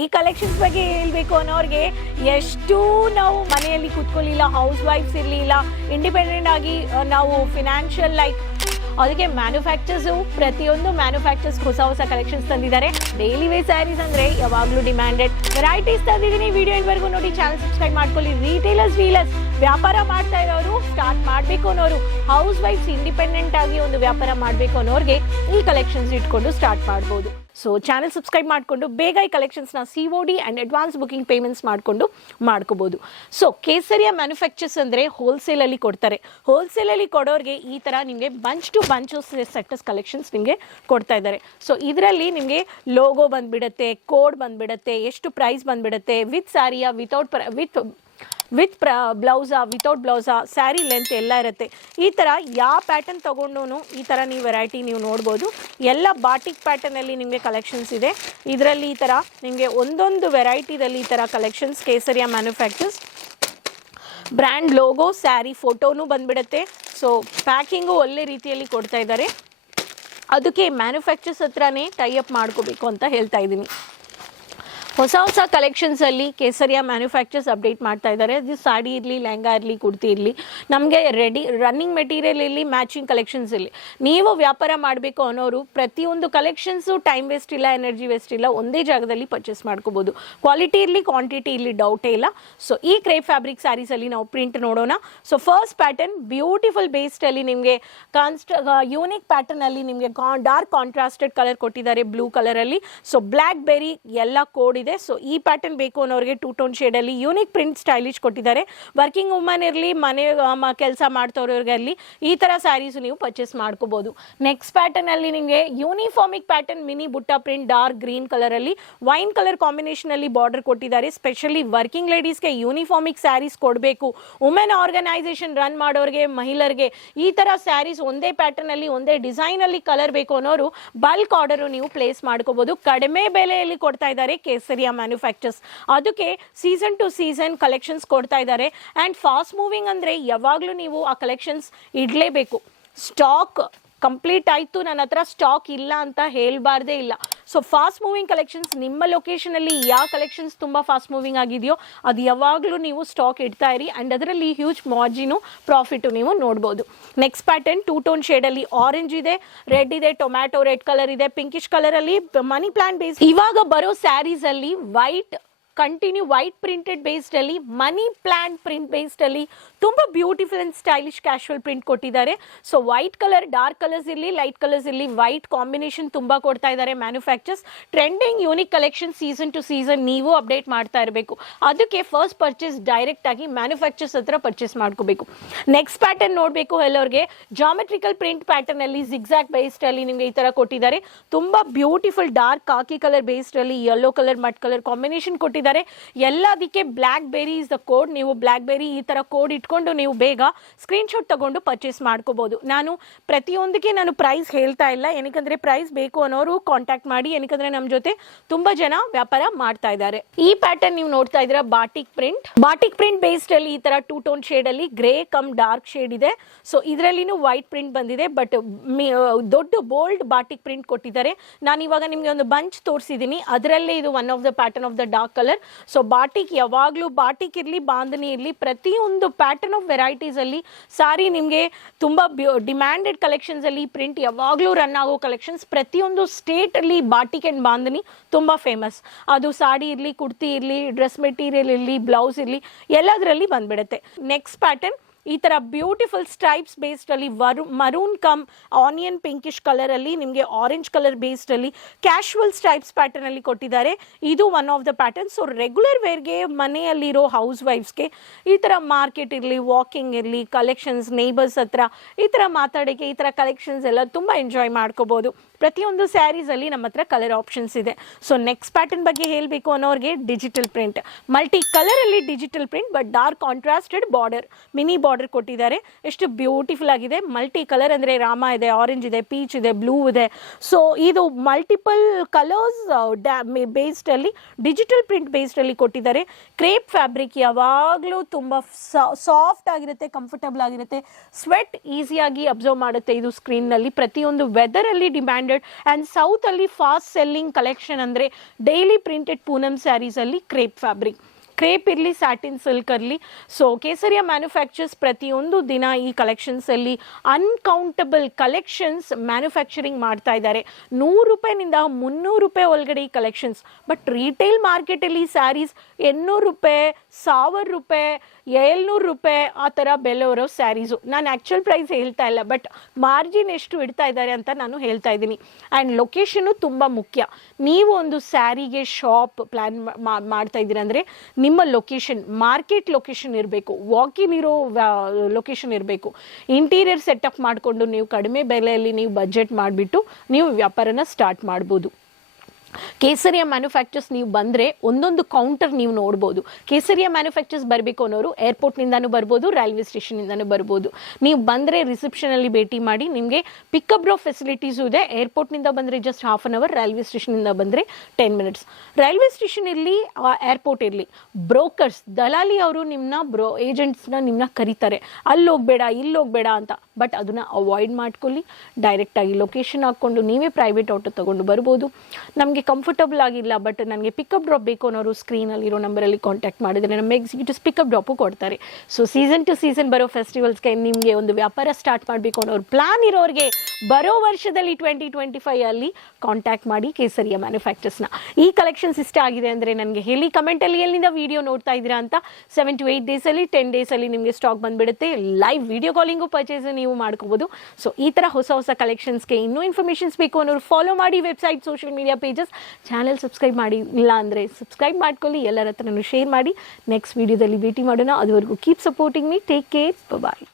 ಈ ಕಲೆಕ್ಷನ್ಸ್ ಬಗ್ಗೆ ಹೇಳ್ಬೇಕು ಅನ್ನೋರಿಗೆ ಎಷ್ಟು ನಾವು ಮನೆಯಲ್ಲಿ ಕೂತ್ಕೊಳ್ಳಿಲ್ಲ ಹೌಸ್ ವೈಫ್ಸ್ ಇರಲಿಲ್ಲ ಇಂಡಿಪೆಂಡೆಂಟ್ ಆಗಿ ನಾವು ಫಿನಾನ್ಷಿಯಲ್ ಲೈಕ್ ಅದಕ್ಕೆ ಮ್ಯಾನುಫ್ಯಾಕ್ಚರ್ಸು ಪ್ರತಿಯೊಂದು ಮ್ಯಾನುಫ್ಯಾಕ್ಚರ್ಸ್ ಹೊಸ ಹೊಸ ಕಲೆಕ್ಷನ್ಸ್ ತಂದಿದ್ದಾರೆ. ಡೈಲಿ ವೇ ಸ್ಯಾರೀಸ್ ಅಂದರೆ ಯಾವಾಗಲೂ ಡಿಮ್ಯಾಂಡೆಡ್ ವೆರೈಟೀಸ್ ತಂದಿದ್ದೀನಿ ವಿಡಿಯೋ ಇಲ್ವರೆಗೂ ನೋಡಿ ಚಾನಲ್ ಸಬ್ಸ್ಕ್ರೈಬ್ ಮಾಡ್ಕೊಳ್ಳಿ. ರೀಟೇಲರ್ಸ್ ಡೀಲರ್ಸ್ ವ್ಯಾಪಾರ ಮಾಡ್ತಾ ಇರೋರು ಸ್ಟಾರ್ಟ್ ಮಾಡಬೇಕು ಅನ್ನೋರು. ಹೌಸ್ ವೈಫ್ಸ್ ಇಂಡಿಪೆಂಡೆಂಟ್ ಆಗಿ ಒಂದು ವ್ಯಾಪಾರ ಮಾಡಬೇಕು ಅನ್ನೋರಿಗೆ ಈ ಕಲೆಕ್ಷನ್ಸ್ ಇಟ್ಕೊಂಡು ಸ್ಟಾರ್ಟ್ ಮಾಡ್ಬೋದು. ಸೊ ಚಾನಲ್ ಸಬ್ಸ್ಕ್ರೈಬ್ ಮಾಡಿಕೊಂಡು ಬೇಗ ಈ ಕಲೆಕ್ಷನ್ಸ್ನ C O D and advance booking payments ಮಾಡಿಕೊಂಡು ಮಾಡ್ಕೋಬೋದು. ಸೊ ಕೇಸರಿಯ ಮ್ಯಾನುಫ್ಯಾಕ್ಚರ್ಸ್ ಅಂದರೆ ಹೋಲ್ಸೇಲಲ್ಲಿ ಕೊಡ್ತಾರೆ. ಹೋಲ್ಸೇಲಲ್ಲಿ ಕೊಡೋರಿಗೆ ಈ ಥರ ನಿಮಗೆ bunch to bunch sets collections ನಿಮಗೆ ಕೊಡ್ತಾ ಇದ್ದಾರೆ. ಸೊ ಇದರಲ್ಲಿ ನಿಮಗೆ ಲೋಗೋ ಬಂದುಬಿಡುತ್ತೆ ಕೋಡ್ ಬಂದುಬಿಡುತ್ತೆ, ಎಷ್ಟು ಪ್ರೈಸ್ ಬಂದುಬಿಡುತ್ತೆ ವಿತ್ ಸ್ಯಾರಿಯ ವಿತೌಟ್ ಪ್ರ ವಿತ್ ವಿತ್ ಪ್ರ, ಬ್ಲೌಸಾ ವಿತೌಟ್ ಬ್ಲೌಸಾ ಸ್ಯಾರಿ ಲೆಂತ್ ಎಲ್ಲ ಇರುತ್ತೆ. ಈ ಥರ ಯಾವ ಪ್ಯಾಟರ್ನ್ ತೊಗೊಂಡು ಈ ಥರ ನೀವು ವೆರೈಟಿ ನೀವು ನೋಡ್ಬೋದು. ಎಲ್ಲ ಬಾಟಿಕ್ ಪ್ಯಾಟರ್ನಲ್ಲಿ ನಿಮಗೆ ಕಲೆಕ್ಷನ್ಸ್ ಇದೆ. ಇದರಲ್ಲಿ ಈ ಥರ ನಿಮಗೆ ಒಂದೊಂದು ವೆರೈಟಿದಲ್ಲಿ ಈ ಥರ collections Kesariya manufacturers brand logo saree ಫೋಟೋನು ಬಂದ್ಬಿಡುತ್ತೆ. ಸೊ ಪ್ಯಾಕಿಂಗು ಒಳ್ಳೆ ರೀತಿಯಲ್ಲಿ ಕೊಡ್ತಾ ಇದ್ದಾರೆ. ಅದಕ್ಕೆ ಮ್ಯಾನುಫ್ಯಾಕ್ಚರ್ಸ್ ಹತ್ರನೇ ಟೈ ಅಪ್ ಮಾಡ್ಕೋಬೇಕು ಅಂತ ಹೇಳ್ತಾ ಇದ್ದೀನಿ. ಹೊಸ ಹೊಸ ಕಲೆಕ್ಷನ್ಸಲ್ಲಿ ಕೇಸರಿಯ ಮ್ಯಾನುಫ್ಯಾಕ್ಚರ್ಸ್ ಅಪ್ಡೇಟ್ ಮಾಡ್ತಾ ಇದ್ದಾರೆ. ಅದು ಸಾಡಿ ಇರಲಿ, ಲೆಹಂಗಾ ಇರಲಿ, ಕುರ್ತಿ ಇರಲಿ, ನಮಗೆ ರೆಡಿ ರನ್ನಿಂಗ್ ಮೆಟೀರಿಯಲ್ ಇರಲಿ ಮ್ಯಾಚಿಂಗ್ ಕಲೆಕ್ಷನ್ಸ್ ಇರಲಿ ನೀವು ವ್ಯಾಪಾರ ಮಾಡಬೇಕು ಅನ್ನೋರು ಪ್ರತಿಯೊಂದು ಕಲೆಕ್ಷನ್ಸು ಟೈಮ್ ವೇಸ್ಟ್ ಇಲ್ಲ ಎನರ್ಜಿ ವೇಸ್ಟ್ ಇಲ್ಲ, ಒಂದೇ ಜಾಗದಲ್ಲಿ ಪರ್ಚೇಸ್ ಮಾಡ್ಕೋಬೋದು. ಕ್ವಾಲಿಟಿ ಇರಲಿ ಕ್ವಾಂಟಿಟಿ ಇರಲಿ ಡೌಟೇ ಇಲ್ಲ. ಸೊ ಈ ಕ್ರೇಪ್ ಫ್ಯಾಬ್ರಿಕ್ ಸ್ಯಾರೀಸಲ್ಲಿ ನಾವು ಪ್ರಿಂಟ್ ನೋಡೋಣ. ಸೊ ಫಸ್ಟ್ ಪ್ಯಾಟರ್ನ್ ಬ್ಯೂಟಿಫುಲ್ ಬೇಸ್ಡಲ್ಲಿ ನಿಮಗೆ ಕಾನ್ಸ್ಟ್ ಯೂನಿಕ್ ಪ್ಯಾಟರ್ನಲ್ಲಿ ನಿಮಗೆ ಡಾರ್ಕ್ ಕಾಂಟ್ರಾಸ್ಟೆಡ್ ಕಲರ್ ಕೊಟ್ಟಿದ್ದಾರೆ ಬ್ಲೂ ಕಲರಲ್ಲಿ ಸೊ ಬ್ಲ್ಯಾಕ್ ಬೆರಿ ಎಲ್ಲ ಕೋಡ್ ಇದೆ. ಸೊ ಈ ಪ್ಯಾಟರ್ನ್ ಬೇಕು ಅನ್ನೋರಿಗೆ ಟೂ ಟೋನ್ ಶೇಡಲ್ಲಿ ಯೂನಿಕ್ ಪ್ರಿಂಟ್ ಸ್ಟೈಲಿಶ್ ಕೊಟ್ಟಿದ್ದಾರೆ. ವರ್ಕಿಂಗ್ ವುಮನ್ ಇರಲಿ, ಮನೆ ಕೆಲಸ ಮಾಡ್ತವ್ರಿಗಲ್ಲಿ ಈ ಥರ ಸ್ಯಾರೀಸು ನೀವು ಪರ್ಚೇಸ್ ಮಾಡ್ಕೋಬೋದು. ನೆಕ್ಸ್ಟ್ ಪ್ಯಾಟರ್ನಲ್ಲಿ ನಿಮಗೆ ಯೂನಿಫಾರ್ಮಿಕ್ pattern mini butta print dark green ಕಲರಲ್ಲಿ ವೈನ್ ಕಲರ್ ಕಾಂಬಿನೇಷನಲ್ಲಿ ಬಾರ್ಡರ್ ಕೊಟ್ಟಿದ್ದಾರೆ. ಸ್ಪೆಷಲಿ ವರ್ಕಿಂಗ್ ಲೇಡೀಸ್ಗೆ ಯೂನಿಫಾರ್ಮಿಕ್ ಸ್ಯಾರೀಸ್ ಕೊಡಬೇಕು. ವುಮೆನ್ ಆರ್ಗನೈಸೇಷನ್ ರನ್ ಮಾಡೋರಿಗೆ ಮಹಿಳೆಯರಿಗೆ ಈ ಥರ ಸ್ಯಾರೀಸ್ ಒಂದೇ ಪ್ಯಾಟರ್ನಲ್ಲಿ ಒಂದೇ ಡಿಸೈನಲ್ಲಿ ಕಲರ್ ಬೇಕು ಅನ್ನೋರು ಬಲ್ಕ್ ಆರ್ಡರು ನೀವು ಪ್ಲೇಸ್ ಮಾಡ್ಕೋಬೋದು. ಕಡಿಮೆ ಬೆಲೆಯಲ್ಲಿ ಕೊಡ್ತಾ ಇದ್ದಾರೆ ಕೇಸರಿಯ ಮ್ಯಾನುಫ್ಯಾಕ್ಚರ್ಸ್ ಅದಕ್ಕೆ ಸೀಸನ್ ಟು ಸೀಸನ್ ಕಲೆಕ್ಷನ್ಸ್ ಕೊಡ್ತಾ ಇದ್ದಾರೆ. ಆ್ಯಂಡ್ ಫಾಸ್ಟ್ ಮೂವಿಂಗ್ ಅಂದರೆ ಯಾವಾಗಲೂ ನೀವು ಆ ಕಲೆಕ್ಷನ್ಸ್ ಇಡಲೇಬೇಕು. ಸ್ಟಾಕ್ ಕಂಪ್ಲೀಟ್ ಆಯಿತು ನನ್ನ ಹತ್ರ ಸ್ಟಾಕ್ ಇಲ್ಲ ಅಂತ ಹೇಳಬಾರ್ದೇ ಇಲ್ಲ. ಸೊ ಫಾಸ್ಟ್ ಮೂವಿಂಗ್ ಕಲೆಕ್ಷನ್ಸ್ ನಿಮ್ಮ ಲೊಕೇಶನಲ್ಲಿ ಯಾವ ಕಲೆಕ್ಷನ್ಸ್ ತುಂಬ ಫಾಸ್ಟ್ ಮೂವಿಂಗ್ ಆಗಿದೆಯೋ, ಅದು ಯಾವಾಗಲೂ ನೀವು ಸ್ಟಾಕ್ ಇಡ್ತಾ ಇರಿ ಆ್ಯಂಡ್ ಅದರಲ್ಲಿ ಹ್ಯೂಜ್ ಮಾರ್ಜಿನು ಪ್ರಾಫಿಟು ನೀವು ನೋಡ್ಬೋದು. ನೆಕ್ಸ್ಟ್ ಪ್ಯಾಟರ್ನ್ ಟೂ ಟೋನ್ ಶೇಡಲ್ಲಿ ಆರೆಂಜ್ ಇದೆ ರೆಡ್ ಇದೆ ಟೊಮ್ಯಾಟೊ ರೆಡ್ ಕಲರ್ ಇದೆ ಪಿಂಕಿಶ್ ಕಲರಲ್ಲಿ ಮನಿ ಪ್ಲಾಂಟ್ ಬೇಸ್ ಇವಾಗ ಬರೋ ಸ್ಯಾರೀಸಲ್ಲಿ ವೈಟ್ ಕಂಟಿನ್ಯೂ ವೈಟ್ ಪ್ರಿಂಟೆಡ್ ಬೇಸ್ಡಲ್ಲಿ ಮನಿ ಪ್ಲಾಂಟ್ ಪ್ರಿಂಟ್ ಬೇಸ್ಡಲ್ಲಿ ತುಂಬ beautiful and stylish casual print ಕೊಟ್ಟಿದ್ದಾರೆ. So white colour dark colours ಇರಲಿ ಲೈಟ್ ಕಲರ್ಸ್ ಇರಲಿ ವೈಟ್ ಕಾಂಬಿನೇಷನ್ ತುಂಬ ಕೊಡ್ತಾ ಇದ್ದಾರೆ manufacturers trending unique collection season to season ನೀವು ಅಪ್ಡೇಟ್ ಮಾಡ್ತಾ ಇರಬೇಕು. ಅದಕ್ಕೆ ಫಸ್ಟ್ ಪರ್ಚೇಸ್ ಡೈರೆಕ್ಟ್ ಆಗಿ ಮ್ಯಾನುಫ್ಯಾಕ್ಚರ್ಸ್ ಹತ್ರ ಪರ್ಚೇಸ್ ಮಾಡ್ಕೋಬೇಕು. ನೆಕ್ಸ್ಟ್ ಪ್ಯಾಟರ್ನ್ ನೋಡಬೇಕು ಎಲ್ಲರಿಗೆ. ಜಾಮೆಟ್ರಿಕಲ್ ಪ್ರಿಂಟ್ ಪ್ಯಾಟರ್ನಲ್ಲಿ ಜಿಗ್ಸಾಕ್ ಬೇಸ್ಡಲ್ಲಿ ನಿಮಗೆ ಈ ತರ ಕೊಟ್ಟಿದ್ದಾರೆ. ತುಂಬಾ ಬ್ಯೂಟಿಫುಲ್ ಡಾರ್ಕ್ ಕಾಕಿ ಕಲರ್ ಬೇಸ್ಡಲ್ಲಿ ಯೆಲ್ಲೋ ಕಲರ್ ಮಟ್ ಕಲರ್ ಕಾಂಬಿನೇಷನ್ ಕೊಟ್ಟಿದ್ದಾರೆ. ಎಲ್ಲದಕ್ಕೆ blackberry is the code ನೀವು ಬ್ಲ್ಯಾಕ್ ಬೆರಿ ಈ ಥರ ಕೋಡ್ ಇಟ್ಕೊಂಡು ನೀವು ಬೇಗ ಸ್ಕ್ರೀನ್ಶಾಟ್ ತಗೊಂಡು ಪರ್ಚೇಸ್ ಮಾಡ್ಕೋಬಹುದು ನಾನು ಪ್ರತಿಯೊಂದಕ್ಕೆ ನಾನು ಪ್ರೈಸ್ ಹೇಳ್ತಾ ಇಲ್ಲ. ಏನಕ್ಕಂದ್ರೆ ಪ್ರೈಸ್ ಬೇಕು ಅನ್ನೋರು ಕಾಂಟ್ಯಾಕ್ಟ್ ಮಾಡಿ. ಏನಕ್ಕಂದ್ರೆ ನಮ್ಮ ಜೊತೆ ತುಂಬಾ ಜನ ವ್ಯಾಪಾರ ಮಾಡ್ತಾ ಇದ್ದಾರೆ. ಈ ಪ್ಯಾಟರ್ನ್ ನೀವು ನೋಡ್ತಾ ಇದ್ದೀರಾ? Batik print batik print based ಅಲ್ಲಿ ಈ ತರ ಟೂ ಟೋನ್ ಶೇಡ್ ಅಲ್ಲಿ ಗ್ರೇ ಕಮ್ ಡಾರ್ಕ್ ಶೇಡ್ ಇದೆ. ಸೊ ಇದರಲ್ಲಿನೂ ವೈಟ್ ಪ್ರಿಂಟ್ ಬಂದಿದೆ. ಬಟ್ ದೊಡ್ಡ ಬೋಲ್ಡ್ ಬಾಟಿಕ್ ಪ್ರಿಂಟ್ ಕೊಟ್ಟಿದ್ದಾರೆ. ನಾನು ಇವಾಗ ನಿಮಗೆ ಒಂದು ಬಂಚ್ ತೋರಿಸಿದ್ದೀನಿ ಅದರಲ್ಲೇ ಇದು one of the pattern of the dark colour so batik ಯಾವಾಗಲೂ ಬಾಟಿಕ್ ಇರಲಿ ಬಾಂಧನಿ ಇರಲಿ, ಪ್ರತಿಯೊಂದು ಪ್ಯಾಟರ್ನ್ ಆಫ್ ವೆರೈಟೀಸಲ್ಲಿ ಸಾರಿ ನಿಮಗೆ ತುಂಬ ಡಿಮ್ಯಾಂಡೆಡ್ ಕಲೆಕ್ಷನ್ಸಲ್ಲಿ ಪ್ರಿಂಟ್ ಯಾವಾಗಲೂ ರನ್ ಆಗೋ ಕಲೆಕ್ಷನ್ಸ್ ಪ್ರತಿಯೊಂದು ಸ್ಟೇಟಲ್ಲಿ ಬಾಟಿಕ್ ಅಂಡ್ ಬಾಂಧನಿ ತುಂಬ ಫೇಮಸ್ ಅದು ಸಾಡಿ ಇರಲಿ ಕುರ್ತಿ ಇರಲಿ ಡ್ರೆಸ್ ಮೆಟೀರಿಯಲ್ ಇರಲಿ ಬ್ಲೌಸ್ ಇರಲಿ, ಎಲ್ಲದರಲ್ಲಿ ಬಂದ್ಬಿಡುತ್ತೆ. ನೆಕ್ಸ್ಟ್ ಪ್ಯಾಟರ್ನ್ ಈ ಥರ ಬ್ಯೂಟಿಫುಲ್ ಸ್ಟ್ರೈಪ್ಸ್ ಬೇಸ್ಡಲ್ಲಿ ವರು ಮರೂನ್ ಕಮ್ ಆನಿಯನ್ ಪಿಂಕಿಶ್ ಕಲರಲ್ಲಿ ನಿಮಗೆ ಆರೆಂಜ್ ಕಲರ್ ಬೇಸ್ಡಲ್ಲಿ ಕ್ಯಾಶುವಲ್ ಸ್ಟ್ರೈಪ್ಸ್ ಪ್ಯಾಟರ್ನಲ್ಲಿ ಕೊಟ್ಟಿದ್ದಾರೆ. ಇದು one of the pattern so regular ವೇರ್ಗೆ ಮನೆಯಲ್ಲಿರೋ ಹೌಸ್ ವೈಫ್ಸ್ಗೆ ಈ ಥರ ಮಾರ್ಕೆಟ್ ಇರಲಿ ವಾಕಿಂಗ್ ಇರಲಿ ಕಲೆಕ್ಷನ್ಸ್ ನೇಬರ್ಸ್ ಹತ್ರ ಈ ಥರ ಮಾತಾಡೋಕ್ಕೆ ಈ ಥರ ಕಲೆಕ್ಷನ್ಸ್ ಎಲ್ಲ ತುಂಬ ಎಂಜಾಯ್ ಮಾಡ್ಕೋಬೋದು. ಪ್ರತಿಯೊಂದು ಸ್ಯಾರೀಸಲ್ಲಿ ನಮ್ಮ ಹತ್ರ ಕಲರ್ ಆಪ್ಷನ್ಸ್ ಇದೆ. ಸೊ ನೆಕ್ಸ್ಟ್ ಪ್ಯಾಟರ್ನ್ ಬಗ್ಗೆ ಹೇಳಬೇಕು ಅನ್ನೋರಿಗೆ ಡಿಜಿಟಲ್ ಪ್ರಿಂಟ್ ಮಲ್ಟಿ ಕಲರಲ್ಲಿ digital print but dark contrasted border mini border ಕೊಟ್ಟಿದ್ದಾರೆ. ಎಷ್ಟು ಬ್ಯೂಟಿಫುಲ್ ಆಗಿದೆ. ಮಲ್ಟಿ ಕಲರ್ ಅಂದರೆ ರಾಮ ಇದೆ ಆರೆಂಜ್ ಇದೆ ಪೀಚ್ ಇದೆ ಬ್ಲೂ ಇದೆ. ಸೊ ಇದು ಮಲ್ಟಿಪಲ್ ಕಲರ್ಸ್ ಬೇಸ್ಡಲ್ಲಿ ಡಿಜಿಟಲ್ ಪ್ರಿಂಟ್ ಬೇಸ್ಡಲ್ಲಿ ಕೊಟ್ಟಿದ್ದಾರೆ. ಕ್ರೇಪ್ ಫ್ಯಾಬ್ರಿಕ್ ಯಾವಾಗಲೂ ತುಂಬ ಸಾಫ್ಟ್ ಆಗಿರುತ್ತೆ ಕಂಫರ್ಟಬಲ್ ಆಗಿರುತ್ತೆ. ಸ್ವೆಟ್ ಈಸಿಯಾಗಿ ಅಬ್ಸರ್ವ್ ಮಾಡುತ್ತೆ ಇದು ಸ್ಕ್ರೀನ್ನಲ್ಲಿ ಪ್ರತಿಯೊಂದು ವೆದರಲ್ಲಿ ಡಿಮ್ಯಾಂಡ್ ಬ್ರ್ಯಾಂಡೆಡ್ ಆ್ಯಂಡ್ ಸೌತಲ್ಲಿ ಫಾಸ್ಟ್ ಸೆಲ್ಲಿಂಗ್ ಕಲೆಕ್ಷನ್ ಅಂದರೆ ಡೈಲಿ ಪ್ರಿಂಟೆಡ್ ಪೂನಮ್ ಸ್ಯಾರೀಸಲ್ಲಿ ಕ್ರೇಪ್ ಫ್ಯಾಬ್ರಿಕ್ ಕ್ರೇಪ್ ಇರಲಿ ಸ್ಯಾಟಿನ್ ಸಿಲ್ಕ್ ಇರಲಿ. ಸೊ ಕೇಸರಿಯ ಮ್ಯಾನುಫ್ಯಾಕ್ಚರ್ಸ್ ಪ್ರತಿಯೊಂದು ದಿನ ಈ ಕಲೆಕ್ಷನ್ಸಲ್ಲಿ ಅನ್ಕೌಂಟಬಲ್ ಕಲೆಕ್ಷನ್ಸ್ ಮ್ಯಾನುಫ್ಯಾಕ್ಚರಿಂಗ್ ಮಾಡ್ತಾ ಇದ್ದಾರೆ. ನೂರು ರೂಪಾಯಿನಿಂದ ಮುನ್ನೂರು ರೂಪಾಯಿ ಒಳಗಡೆ ಈ ಕಲೆಕ್ಷನ್ಸ್ ಬಟ್ ರಿಟೇಲ್ ಮಾರ್ಕೆಟಲ್ಲಿ ಸ್ಯಾರೀಸ್ ಎನ್ನೂರು ರೂಪಾಯಿ, ಸಾವಿರ ರೂಪಾಯಿ, ಏಳ್ನೂರು ರೂಪಾಯಿ ಆ ಥರ ಬೆಲೆ ಇರೋ ಸ್ಯಾರೀಸು ನಾನು ಆ್ಯಕ್ಚುಲ್ ಪ್ರೈಸ್ ಹೇಳ್ತಾ ಇಲ್ಲ ಬಟ್ ಮಾರ್ಜಿನ್ ಎಷ್ಟು ಇಡ್ತಾ ಇದ್ದಾರೆ ಅಂತ ನಾನು ಹೇಳ್ತಾ ಇದ್ದೀನಿ. ಆ್ಯಂಡ್ ಲೊಕೇಶನು ತುಂಬ ಮುಖ್ಯ. ನೀವು ಒಂದು ಸ್ಯಾರಿಗೆ ಶಾಪ್ ಪ್ಲ್ಯಾನ್ ಮಾಡ್ತಾ ಇದ್ದೀರ ಅಂದರೆ ನಿಮ್ಮ ಲೊಕೇಶನ್ ಮಾರ್ಕೆಟ್ ಲೊಕೇಶನ್ ಇರಬೇಕು ವಾಕಿನ್ ಇರೋ ಲೊಕೇಶನ್ ಇರಬೇಕು. ಇಂಟೀರಿಯರ್ ಸೆಟಪ್ ಮಾಡಿಕೊಂಡು ನೀವು ಕಡಿಮೆ ಬೆಲೆಯಲ್ಲಿ ನೀವು ಬಜೆಟ್ ಮಾಡಿಬಿಟ್ಟು ನೀವು ವ್ಯಾಪಾರನ ಸ್ಟಾರ್ಟ್ ಮಾಡ್ಬೋದು. ಕೇಸರಿಯ ಮ್ಯಾನುಫ್ಯಾಕ್ಚರ್ಸ್ ನೀವು ಬಂದರೆ ಒಂದೊಂದು ಕೌಂಟರ್ ನೀವು ನೋಡ್ಬೋದು. ಕೇಸರಿಯ ಮ್ಯಾನುಫ್ಯಾಕ್ಚರ್ಸ್ ಬರಬೇಕು ಅನ್ನೋರು ಏರ್ಪೋರ್ಟ್ನಿಂದನೂ ಬರ್ಬೋದು ರೈಲ್ವೆ ಸ್ಟೇಷನಿಂದನೂ ಬರ್ಬೋದು. ನೀವು ಬಂದರೆ ರಿಸೆಪ್ಷನಲ್ಲಿ ಭೇಟಿ ಮಾಡಿ, ನಿಮಗೆ ಪಿಕಪ್ ಡ್ರಾಪ್ ಫೆಸಿಲಿಟೀಸು ಇದೆ. ಏರ್ಪೋರ್ಟ್ನಿಂದ ಬಂದರೆ just half an hour railway ಸ್ಟೇಷನಿಂದ ಬಂದರೆ ಟೆನ್ ಮಿನಿಟ್ಸ್ ರೈಲ್ವೆ ಸ್ಟೇಷನ್ ಇರಲಿ ಏರ್ಪೋರ್ಟ್ ಇರಲಿ ಬ್ರೋಕರ್ಸ್ ದಲಾಲಿ ಅವರು ನಿಮ್ಮನ್ನ ಬ್ರೋ ಏಜೆಂಟ್ಸ್ನ ನಿಮ್ಮನ್ನ ಕರೀತಾರೆ. ಅಲ್ಲಿ ಹೋಗ್ಬೇಡ, ಇಲ್ಲಿ ಹೋಗ್ಬೇಡ ಅಂತ. ಬಟ್ ಅದನ್ನು ಅವಾಯ್ಡ್ ಮಾಡ್ಕೊಳ್ಳಿ. ಡೈರೆಕ್ಟಾಗಿ ಲೊಕೇಶನ್ ಹಾಕ್ಕೊಂಡು ನೀವೇ ಪ್ರೈವೇಟ್ ಆಟೋ ತೊಗೊಂಡು ಬರ್ಬೋದು. ನಮಗೆ ಕಂಫರ್ಟಬಲ್ ಆಗಿಲ್ಲ ಬಟ್ ನನಗೆ ಪಿಕಪ್ ಡ್ರಾಪ್ ಬೇಕು ಅನ್ನೋರು ಸ್ಕ್ರೀನಲ್ಲಿರೋ ನಂಬರಲ್ಲಿ ಕಾಂಟ್ಯಾಕ್ಟ್ ಮಾಡಿದರೆ ನಮ್ಮ ಎಕ್ಸಿಕ್ಯೂಟಿವ್ಸ್ ಪಿಕಪ್ ಡ್ರಾಪು ಕೊಡ್ತಾರೆ. ಸೊ ಸೀಸನ್ ಟು ಸೀಸನ್ ಬರೋ ಫೆಸ್ಟಿವಲ್ಸ್ಗೆ ನಿಮಗೆ ಒಂದು ವ್ಯಾಪಾರ ಸ್ಟಾರ್ಟ್ ಮಾಡಬೇಕು ಅನ್ನೋರು ಪ್ಲಾನ್ ಇರೋರಿಗೆ ಬರೋ ವರ್ಷದಲ್ಲಿ ಟ್ವೆಂಟಿ ಟ್ವೆಂಟಿ ಫೈವ್ ಅಲ್ಲಿ ಕಾಂಟ್ಯಾಕ್ಟ್ ಮಾಡಿ ಕೇಸರಿಯ ಮ್ಯಾನುಫ್ಯಾಕ್ಚರ್ಸ್ನ ಈ ಕಲೆಕ್ಷನ್ಸ್ ಇಷ್ಟ ಆಗಿದೆ ಅಂದರೆ ನನಗೆ ಹೇಳಿ ಕಮೆಂಟಲ್ಲಿ ಎಲ್ಲಿಂದ ವಿಡಿಯೋ ನೋಡ್ತಾ ಇದ್ದೀರಾ ಅಂತ ಸೆವೆನ್ ಟು ಏಯ್ಟ್ ಡೇಸಲ್ಲಿ ಟೆನ್ ಡೇಸಲ್ಲಿ ನಿಮಗೆ ಸ್ಟಾಕ್ ಬಂದುಬಿಡುತ್ತೆ. ಲೈವ್ ವಿಡಿಯೋ ಕಾಲಿಂಗು ಪರ್ಚೇಸ್ ನೀವು ಮಾಡ್ಕೋಬೋದು. ಸೊ ಈ ಥರ ಹೊಸ ಹೊಸ ಕಲೆಕ್ಷನ್ಸ್ಗೆ ಇನ್ನೂ ಇನ್ಫಾರ್ಮೇಷನ್ಸ್ ಬೇಕು ಅನ್ನೋರು ಫಾಲೋ ಮಾಡಿ website social media pages channel subscribe ಮಾಡಿ, ಇಲ್ಲ ಅಂದರೆ ಸಬ್ಸ್ಕ್ರೈಬ್ ಮಾಡ್ಕೊಳ್ಳಿ, ಎಲ್ಲರ ಹತ್ರನೂ ಶೇರ್ ಮಾಡಿ. ನೆಕ್ಸ್ಟ್ ವಿಡಿಯೋದಲ್ಲಿ ಭೇಟಿ ಮಾಡೋಣ. ಅದುವರೆಗೂ keep supporting me take care bye